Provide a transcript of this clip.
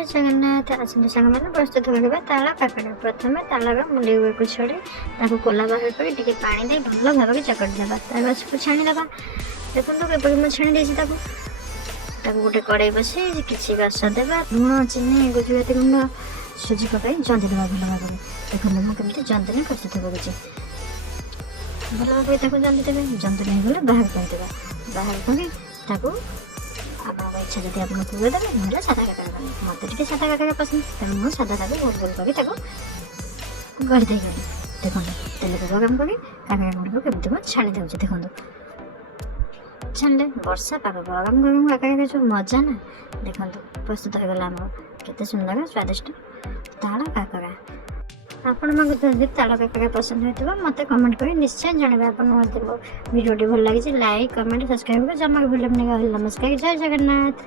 जय जगन्नाथ। आसନ୍ତୁ ସାଙ୍ଗମାନେ ପ୍ରସ୍ତୁତ କରିବା ତାଳ କାକରା। ପ୍ରଥମେ ତାଳର ମୁଣ୍ଡି ଗୁଡ଼ାକୁ ଛଡ଼େଇ ତାକୁ କୋଲା ବାହାର କରି ଟିକେ ପାଣି ଦେଇ ଭଲ ଭାବରେ ଚକଟି ଦେବା। ତା ରସକୁ ଛାଣିଦେବା। ଦେଖନ୍ତୁ ଏପରି ମୁଁ ଛାଣି ଦେଇଛି ତାକୁ ଗୋଟେ କଡ଼େଇ ବସାଇ କିଛି ରସ ଦେବା, ଲୁଣ, ଚିନି, ଗୁଜୁରାତି ଗୁଣ୍ଡ, ସୁଜି ପକାଇ ଜନ୍ତି ଦେବା ଭଲ ଭାବରେ। ଦେଖନ୍ତୁ ମୁଁ କେମିତି ଜନ୍ତୁଣି ପ୍ରସ୍ତୁତ କରୁଛି। ଭଲ ଭାବରେ ତାକୁ ଜନ୍ତି ଦେବେ। ଜନ୍ତୁଣି ହେଇଗଲେ ବାହାର କରିଦେବା। ବାହାର କରି ତାକୁ ଆପଣଙ୍କ ଇଚ୍ଛା ଯଦି ଆପଣ ପୁର ଦେବେ, ନହେଲେ ସାଧା କାକରା କଲେ। ମୋତେ ଟିକେ ସାଧା କାକରା ପସନ୍ଦ, ତେଣୁ ମୁଁ ସାଧାଟାକୁ ଗୋଲ ଗୋଲ କରି ତାକୁ ଗଢ଼ି ଦେଇଗଲି। ଦେଖନ୍ତୁ ତେଲକୁ ଗରମ କରି କାକରା ଗୁଡ଼ିକୁ କେମିତି ମୁଁ ଛାଣି ଦେଉଛି। ଦେଖନ୍ତୁ ଛାଣିଲେ ବର୍ଷା ପାଗ ଗରମ ଗରମ କାକରା ଯେଉଁ ମଜା ନା, ଦେଖନ୍ତୁ ପ୍ରସ୍ତୁତ ହୋଇଗଲା ଆମର କେତେ ସୁନ୍ଦର ସ୍ୱାଦିଷ୍ଟ ତାଳ କାକରା। ଆପଣମାନଙ୍କୁ ଯଦି ତାଳ କାକରା ପସନ୍ଦ ହୋଇଥିବ ମୋତେ କମେଣ୍ଟ କରି ନିଶ୍ଚୟ ଜଣାଇବେ। ଆପଣଙ୍କ ଭିଡ଼ିଓଟି ଭଲ ଲାଗିଛି ଲାଇକ୍, କମେଣ୍ଟ, ସବସ୍କ୍ରାଇବ୍ କରି ଜମାରୁ ଭୁଲିବେନି। ନମସ୍କାର, ଜୟ ଜଗନ୍ନାଥ।